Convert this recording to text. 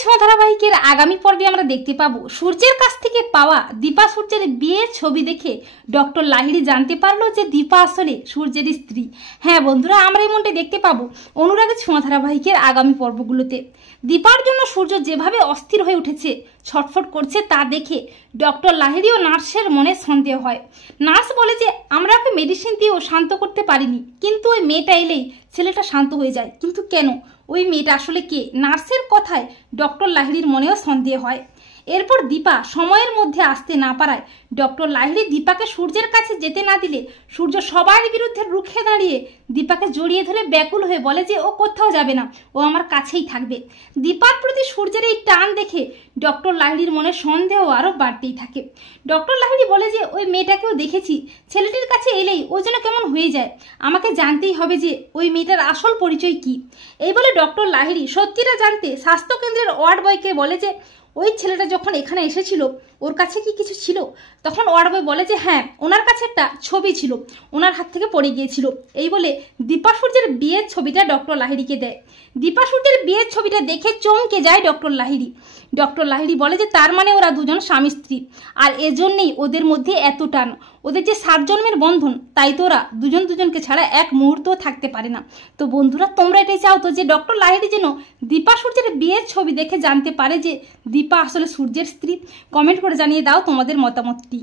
ছোঁয়া ধারাবাহিকের আগামী পর্বে আমরা দেখতে পাবো সূর্যের কাছ থেকে পাওয়া দীপা সূর্যের বিয়ের ছবি দেখে ডক্টর লাহিড়ী জানতে পারলো যে দীপা আসলে সূর্যের স্ত্রী। হ্যাঁ বন্ধুরা, আমরা এমনটি দেখতে পাবো অনুরাগের ছোঁয়া ধারাবাহিকের আগামী পর্বগুলোতে। দীপার জন্য সূর্য যেভাবে অস্থির হয়ে উঠেছে, ছটফট করছে, তা দেখে ডক্টর লাহিড়ী ও নার্সের মনে সন্দেহ হয়। নার্স বলে যে আমরা ওকে মেডিসিন দিয়েও শান্ত করতে পারিনি, কিন্তু ওই মেয়েটা এলেই ছেলেটা শান্ত হয়ে যায়। কিন্তু কেন? ওই মেয়েটা আসলে কে? নার্সের কথায় ডক্টর লাহিড়ীর মনেও সন্দেহ হয়। এরপর দীপা সময়ের মধ্যে আসতে না পারায় ডক্টর লাহিড়ী দীপাকে সূর্যের কাছে যেতে না দিলে সূর্য সবার বিরুদ্ধে রুখে দাঁড়িয়ে দীপাকে জড়িয়ে ধরে ব্যাকুল হয়ে বলে যে ও কোথাও যাবে না, ও আমার কাছেই থাকবে। দীপার প্রতি সূর্যের এই টান দেখে ডক্টর লাহিড়ীর মনে সন্দেহ আরও বাড়তেই থাকে। ডক্টর লাহিড়ী বলে যে ওই মেয়েটাকেও দেখেছি, ছেলেটির কাছে এলেই ও যেন কেমন হয়ে যায়, আমাকে জানতেই হবে যে ওই মেয়েটার আসল পরিচয় কি। এই বলে ডক্টর লাহিড়ী সত্যিটা জানতে স্বাস্থ্যকেন্দ্রের ওয়ার্ড বয়কে বলে যে ওই ছেলেটা যখন এখানে এসেছিল ওর কাছে কি কিছু ছিল? তখন ওয়ার্ড বয় বলে যে হ্যাঁ, ওনার কাছে একটা ছবি ছিল, ওনার হাত থেকে পড়ে গিয়েছিল। এই বলে দীপা সূর্যের বিয়ের ছবিটা ডক্টর লাহিড়ীকে দেয়। দীপা সূর্যের বিয়ের ছবিটা দেখে চমকে যায় ডক্টর লাহিড়ী। ডক্টর লাহিড়ী বলে যে তার মানে ওরা দুজন স্বামী স্ত্রী, আর এজন্যই ওদের মধ্যে এত টান। ওদের যে 7 জন্মের বন্ধন, তাই তো ওরা দুজন দুজনকে ছাড়া এক মুহূর্তও থাকতে পারে না। তো বন্ধুরা, তোমরা এটাই চাও তো যে ডক্টর লাহিড়ী যেন দীপা সূর্যের বিয়ের ছবি দেখে জানতে পারে যে দীপা আসলে সূর্যের স্ত্রী? কমেন্ট করে জানিয়ে দাও তোমাদের মতামতটি।